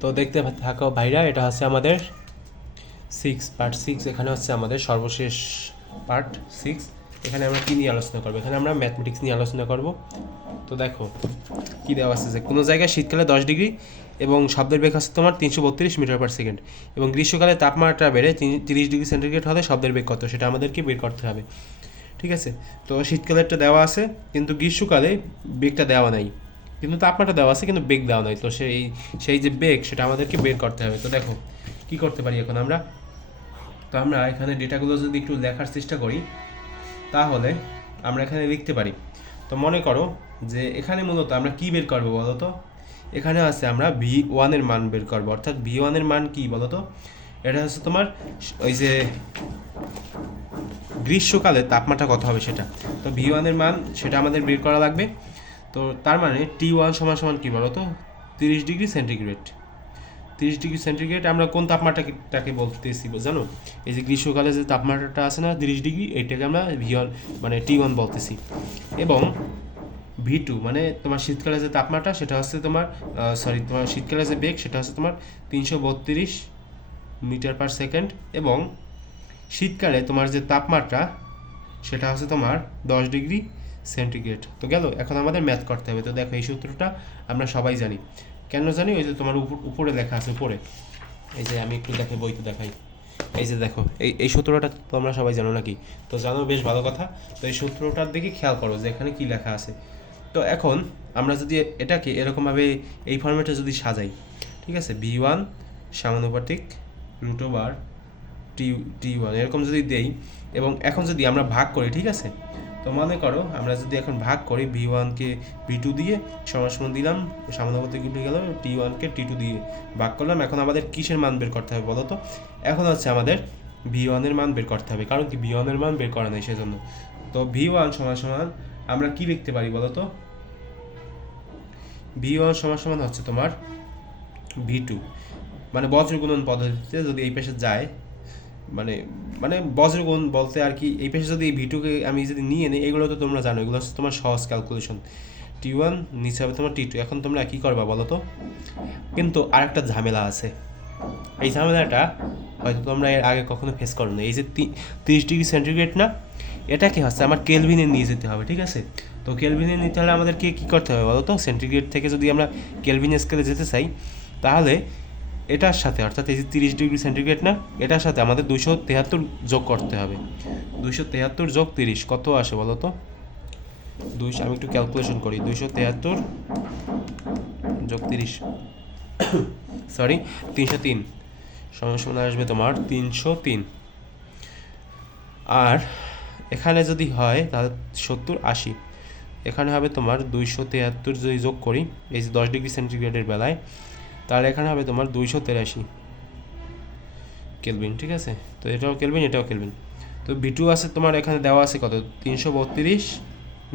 তো দেখতে থাকো ভাইরা, এটা হচ্ছে আমাদের পার্ট 6। এখানে হচ্ছে আমাদের সর্বশেষ পার্ট 6। এখানে আমরা কী নিয়ে আলোচনা করবো? এখানে আমরা ম্যাথমেটিক্স নিয়ে আলোচনা করব। তো দেখো কী দেওয়া আছে যে কোনো জায়গায় শীতকালে 10 ডিগ্রি এবং শব্দের বেগ হচ্ছে তোমার 332 মিটার/সেকেন্ড, এবং গ্রীষ্মকালে তাপমাত্রা বেড়ে 30 ডিগ্রি সেন্টিগ্রেড হলে শব্দের বেগ কত, সেটা আমাদেরকে বের করতে হবে। ঠিক আছে, তো শীতকালেরটা দেওয়া আছে, কিন্তু গ্রীষ্মকালে বেগটা দেওয়া নাই, কিন্তু তাপমাত্রা দেওয়া আছে কিন্তু বেগ দেওয়া নাই। তো সেই যে বেগ, সেটা আমাদেরকে বের করতে হবে। তো দেখো কী করতে পারি এখন আমরা। তো আমরা এখানে ডেটাগুলো যদি একটু লেখার চেষ্টা করি, তাহলে আমরা এখানে লিখতে পারি। তো মনে করো যে এখানে মূলত আমরা কি বের করবো বলো তো? এখানে আছে আমরা V1-এর মান বের করবো, অর্থাৎ V1-এর মান কি বলো তো? এটা হচ্ছে তোমার ওই যে গ্রীষ্মকালে তাপমাত্রা কত হবে সেটা। তো V1-এর মান সেটা আমাদের বের করা লাগবে। তো তার মানে T1 সমান সমান কী বলো তো? 30 ডিগ্রি সেন্টিগ্রেড। 30 ডিগ্রি সেন্টিগ্রেড আমরা কোন তাপমাত্রাটাকে বলতেছি জানো? এই যে গ্রীষ্মকালে যে তাপমাত্রাটা আছে না 30 ডিগ্রি, এইটাকে আমরা V1 মানে T1 বলতেছি। এবং V2 মানে তোমার শীতকালে যে তাপমাত্রা সেটা হচ্ছে তোমার তোমার শীতকালে যে বেগ সেটা হচ্ছে তোমার 332 মিটার/সেকেন্ড, এবং শীতকালে তোমার যে তাপমাত্রা সেটা হচ্ছে তোমার 10 ডিগ্রি সেন্টিগ্রেড। তো গেল, এখন আমাদের ম্যাথ করতে হবে। তো দেখো এই সূত্রটা আমরা সবাই জানি। কেন জানি? ওই যে তোমার উপরে লেখা আছে, উপরে এই যে আমি একটু বইতে দেখাই। এই যে দেখো এই সূত্রটা তোমরা সবাই জানো নাকি? তো জানো, বেশ ভালো কথা। তো এই সূত্রটার দিকে খেয়াল করো যে এখানে কী লেখা আছে। তো এখন আমরা যদি এটাকে এরকমভাবে এই ফর্মেটে যদি সাজাই, ঠিক আছে, V1 সমানুপাতিক √T1 এরকম যদি দেই, এবং এখন যদি আমরা ভাগ করি, ঠিক আছে, তো মনে করো আমরা যদি এখন ভাগ করি V1-কে V2 দিয়ে সমান দিলাম, সমানুপাতিক উঠে গেল, T1-কে T2 দিয়ে ভাগ করলাম। এখন আমাদের কিসের মান বের করতে হবে বলো তো? এখন হচ্ছে আমাদের V1-এর মান বের করতে হবে, কারণ কি V1-এর মান বের করা নেই সেজন্য। তো V1 সমান আমরা কি লিখতে পারি বলো তো? V1 সমান হচ্ছে তোমার V2, মানে বজ্রগুণন পদ্ধতিতে যদি এই পেশে যায়, মানে মানে বজ্রগুণ বলতে আর কি, এই পেশে যদি এই V2-কে আমি যদি নিয়ে নিই, এগুলো তো তোমরা জানো, এগুলো হচ্ছে তোমার সহজ ক্যালকুলেশন। T1 নিচে হবে তোমার T2। এখন তোমরা কী করবা বলো তো? কিন্তু আরেকটা ঝামেলা আছে। এই ঝামেলাটা হয়তো তোমরা এর আগে কখনো ফেস করো না। এই যে 30 ডিগ্রি সেন্টিগ্রেড না, এটাকে হচ্ছে আমার কেলভিনে নিয়ে যেতে হবে, ঠিক আছে? তো কেলভিনে নিতে হলে আমাদেরকে কী করতে হবে বলো তো? সেন্টিগ্রেড থেকে যদি আমরা কেলভিন স্কেলে যেতে চাই, তাহলে এটার সাথে, অর্থাৎ এই যে 30 ডিগ্রি সেন্টিগ্রেড না, এটার সাথে আমাদের 273 যোগ করতে হবে। 273 যোগ 30 কত আসে বলো তো? আমি একটু ক্যালকুলেশন করি। 273 যোগ 30, সরি, 303 সমান আসবে তোমার 303। আর এখানে যদি হয় তাহলে 70 80, এখানে হবে তোমার 273 যদি যোগ করি এই যে 10 ডিগ্রি সেন্টিগ্রেডের বেলায়, তাহলে এখানে হবে তোমার 283 কেলভিন, ঠিক আছে? তো এটাও কেলভিন, এটাও কেলভিন। তো V2 আছে তোমার এখানে দেওয়া আছে কত? 332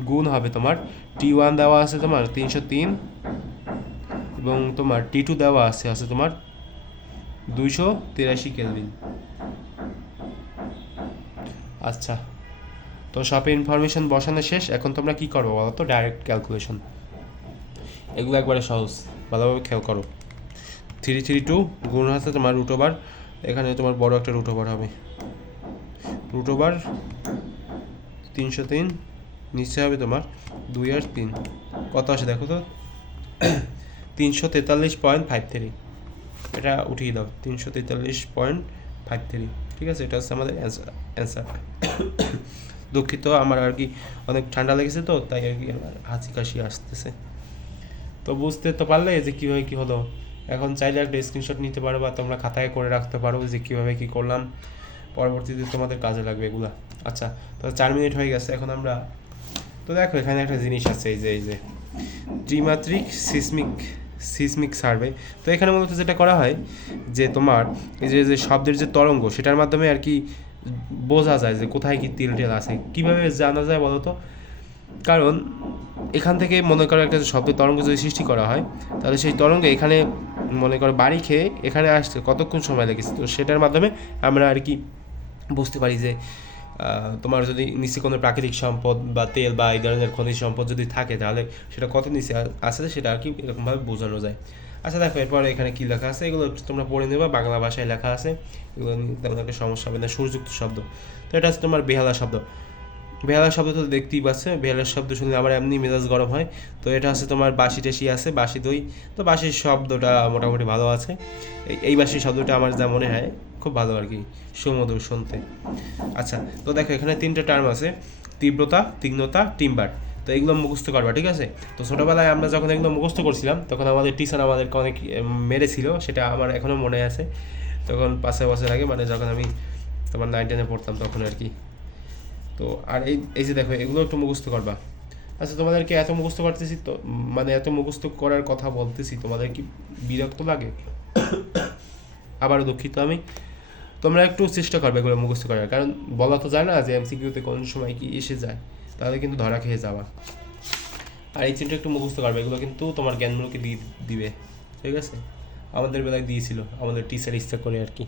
গুণ হবে তোমার T1 দেওয়া আছে তোমার 303, এবং তোমার T2 দেওয়া আছে তোমার 283 কেলভিন। আচ্ছা, তো সব ইনফরমেশন বসানো শেষ। এখন তোমরা কী করবো বলো তো? ডাইরেক্ট ক্যালকুলেশন, এগুলো একবারে সহজ, ভালোভাবে খেয়াল করো। 332 গুণ আছে তোমার √, এখানে তোমার বড় একটা √, হবে √, 303, নিচে হবে তোমার 2 আর 3, কত আসে দেখো তো? 343.53। এটা উঠিয়ে দাও, 343.53, ঠিক আছে? এটা হচ্ছে আমাদের অ্যান্সার। দুঃখিত, আমার আর কি অনেক ঠান্ডা লেগেছে, তো তাই আর কি আমার হাঁচি কাশি আসতেছে। তো বুঝতে তো পারলে যে কীভাবে কী হলো। এখন চাইলে একটা স্ক্রিনশট নিতে পারো, বা তোমরা খাতায় করে রাখতে পারো যে কীভাবে কী করলাম, পরবর্তীতে তোমাদের কাজে লাগবে এগুলা। আচ্ছা, তো 4 মিনিট হয়ে গেছে। এখন আমরা তো দেখো এখানে একটা জিনিস আছে, এই যে ত্রিমাত্রিক সিসমিক সার্ভে। তো এখানে মূলত যেটা করা হয় যে তোমার এই যে শব্দের যে তরঙ্গ, সেটার মাধ্যমে আর কি বোঝা যায় যে কোথায় কি তিল টেল আছে। কীভাবে জানা যায় বলো তো? কারণ এখান থেকে মনে করো একটা শব্দের তরঙ্গ যদি সৃষ্টি করা হয়, তাহলে সেই তরঙ্গে এখানে মনে করো বাড়ি খেয়ে এখানে আসতে কতক্ষণ সময় লেগেছে, তো সেটার মাধ্যমে আমরা আর কি বুঝতে পারি যে তোমার যদি নিচে কোনো প্রাকৃতিক সম্পদ বা তেল বা এই ধরনের খনিজ সম্পদ যদি থাকে তাহলে সেটা কত নিচে আছে সেটা আর কি এরকমভাবে বোঝানো যায়। আচ্ছা দেখো এরপরে এখানে কী লেখা আছে এগুলো তোমরা পড়ে নেবে, বাংলা ভাষায় লেখা আছে, এগুলো নিয়ে তেমন একটা সমস্যা হবে না। সুরযুক্ত শব্দ, তো এটা হচ্ছে তোমার বেহালা শব্দ। বেহালা শব্দ তো দেখতেই পাচ্ছে, বেহালার শব্দ শুনলে আমার এমনি মেজাজ গরম হয়। তো এটা হচ্ছে তোমার বাঁশি টাশি আছে, বাঁশি দই, তো বাঁশির শব্দটা মোটামুটি ভালো আছে। এই বাঁশির শব্দটা আমার যা মনে হয় খুব ভালো আর কি, সুমধুর শুনতে। আচ্ছা, তো দেখো এখানে 3টে টার্ম আছে, তীব্রতা, তীক্ষ্ণতা, টিম্বার। তো এগুলো মুখস্থ করবা, ঠিক আছে? তো ছোটোবেলায় আমরা যখন এগুলো মুখস্থ করছিলাম তখন আমাদের টিচার আমাদেরকে অনেক মেরেছিল, সেটা আমার এখনও মনে আছে। তখন 5 বছর আগে, মানে যখন আমি তোমার 9-10-এ পড়তাম তখন আর কি। তো আর এই যে দেখো এগুলো একটু মুখস্থ করবা। আচ্ছা, তোমাদেরকে এত মুখস্থ করতেছি তো, মানে এত মুখস্থ করার কথা বলতেছি, তোমাদের কি বিরক্ত লাগে? আবারও দুঃখিত আমি। তোমরা একটু চেষ্টা করবে এগুলো মুখস্থ করার, কারণ বলা তো যায় না যে এমসিকিউতে কোন সময় কি এসে যায়, তাহলে কিন্তু ধরা খেয়ে যাওয়া। আর এই চিন্তা একটু মুখস্থ করবে, এগুলো কিন্তু তোমার জ্ঞানগুলোকে দিবে, ঠিক আছে? আমাদের বেলায় দিয়েছিল আমাদের টিচার ইচ্ছা করে আর কি।